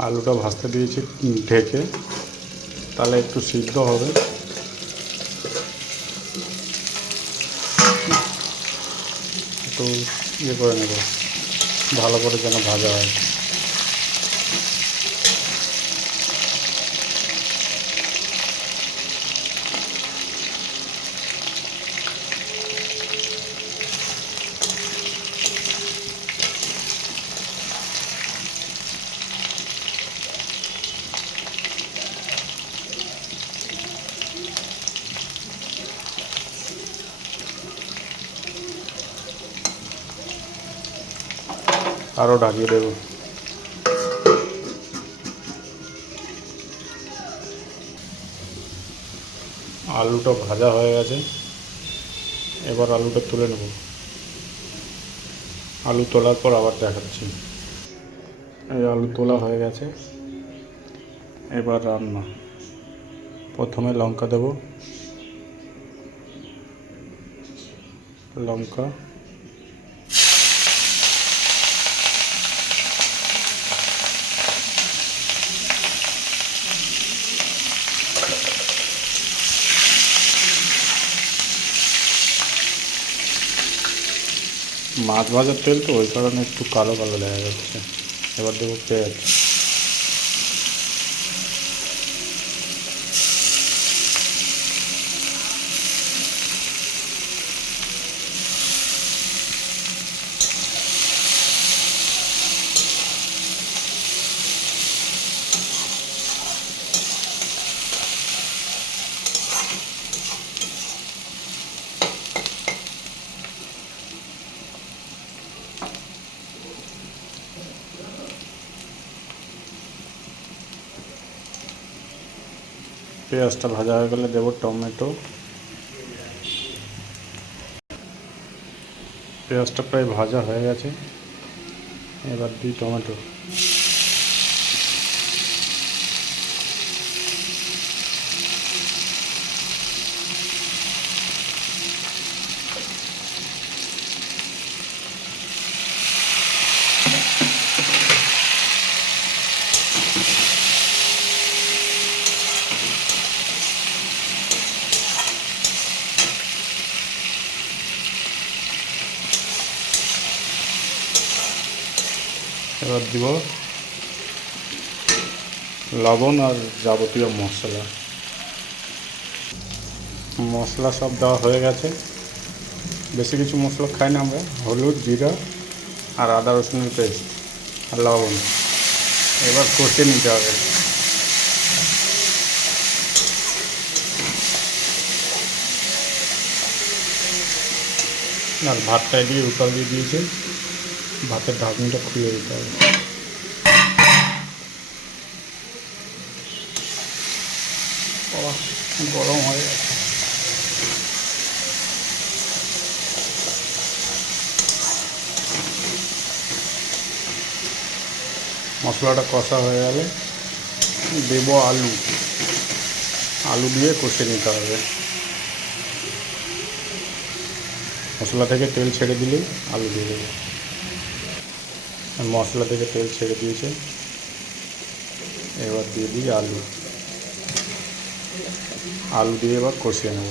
আলুটা ভাজতে দিয়েছি ঢেকে, তাহলে একটু সিদ্ধ হবে। একটু ইয়ে করে নেব, ভালো করে যেন ভাজা হয়। আরও ঢাকিয়ে দেব। আলুটা ভাজা হয়ে গেছে, এবার আলুটা তুলে নেব। আলু তোলার পর আবার দেখাচ্ছি। এই আলু তোলা হয়ে গেছে, এবার রান্না। প্রথমে লঙ্কা দেব, লঙ্কা, মাছ ভাজার তেল তো ওই কারণে একটু কালো কালো দেখা যাচ্ছে। এবার দেবো পেঁয়াজ, পেঁয়াজটা ভাজা হয়ে গেলে দেবো টমেটো। পেঁয়াজটা প্রায় ভাজা হয়ে গেছে, এবার দিই টমেটো। এবার দিব লবণ আর যাবতীয় মশলা। মশলা সব দেওয়া হয়ে গেছে, বেশি কিছু মশলা খাই না আমরা। হলুদ, জিরা আর আদা রসুনের পেস্ট আর লবণ। এবার কষে নিতে হবে। আর ভাতটা দিয়ে উতাল দিয়ে দিয়েছে, ভাতের ঢাকনিটা খুলে দিতে হবে। গরম হয়ে গেছে। মশলাটা কষা হয়ে গেলে দেব আলু। আলু দিয়ে কষে নিতে হবে। মশলা থেকে তেল ছেড়ে দিলেই আলু দিয়ে দেবো। মশলা থেকে তেল ছেড়ে দিয়েছে, এবার দিয়ে দিই আলু। আলু দিয়ে এবার কষিয়ে নেব।